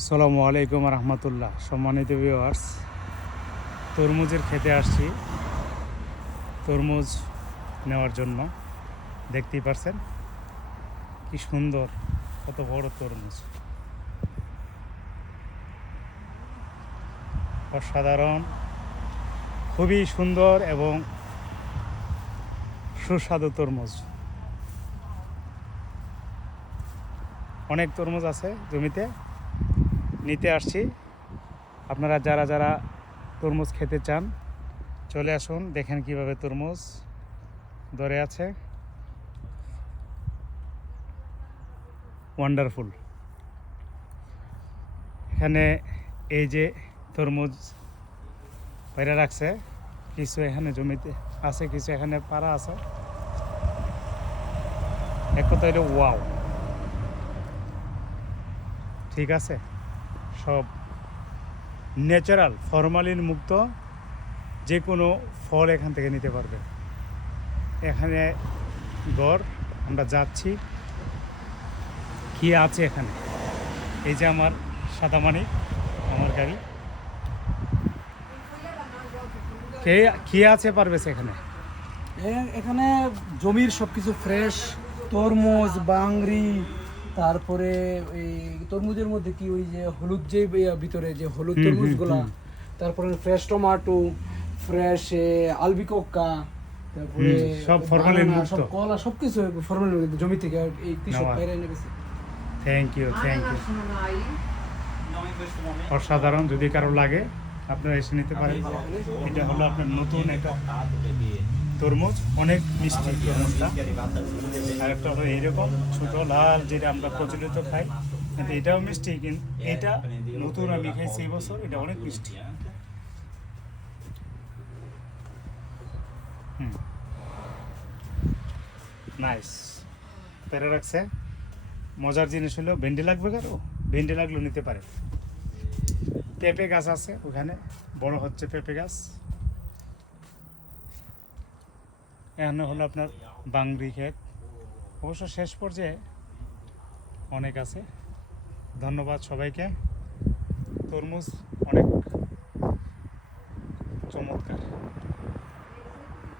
আসসালামু আলাইকুম রহমতুল্লাহ। সম্মানিত ভিউয়ার্স তরমুজের খেতে আসছি। তরমুজ নেওয়ার জন্য। দেখতেই পারছেন? কি সুন্দর, কত বড় তরমুজ। অসাধারণ, খুবই সুন্দর এবং সুস্বাদু তরমুজ। অনেক তরমুজ আছে জমিতে। নিতে আসছি। আপনারা যারা যারা তরমুজ খেতে চান, চলে আসুন, দেখেন কীভাবে তরমুজ ধরে আছে। ওয়ান্ডারফুল এখানে এই যে তরমুজ বাইরে রাখছে, কিছু এখানে জমিতে আছে, কিছু এখানে পাড়া আছে। এক কথা ওয়াও ঠিক আছে? সব ন্যাচারাল ফরমালিন মুক্ত যে কোনো ফল এখান থেকে নিতে পারবে। এখানে গড়, আমরা যাচ্ছি। কি আছে এখানে? এই যে আমার সাদামানি আমার গাড়ি। কে, কি আছে পারবে সেখানে? এখানে জমির সবকিছু ফ্রেশ তরমুজ, বাংরি তারপরে এই তরমুজের মধ্যে কি ওই যে হলুদ যে ভিতরে যে হলুদ তরমুজগুলা তারপরে ফ্রেশ টমাটো ফ্রেশ আলবিকক্কা তারপরে সব ফরমালিন। সব কলা সবকিছু ফরমালিন মুক্ত জমি থেকে এই কৃষক বাইরে এনে গেছে। থ্যাংক ইউ থ্যাংক ইউ অসাধারণ যদি কারও লাগে আপনারা এসে নিতে পারেন। এটা হলো আপনার নতুন একটা তরমুজ, অনেক মিষ্টি তরমুজটা। আর একটা হলো এইরকম ছোট, লাল, যেটা আমরা প্রচলিত খাই। কিন্তু এটাও মিষ্টি, কিন্তু এটা নতুন আমি খাইছি এই বছর, এটা অনেক মিষ্টি। হুম। নাইস পেরে রাখছে। মজার জিনিস হলো, ভেন্ডি লাগবে কারও? ভেন্ডি লাগলেও নিতে পারে। পেঁপে গাছ আছে ওখানে, বড় হচ্ছে পেঁপে গাছ। এখানে হলো আপনার বাংরি ক্ষেত। অবশ্য শেষ পর্যায়ে অনেক আছে। ধন্যবাদ সবাইকে। তরমুজ অনেক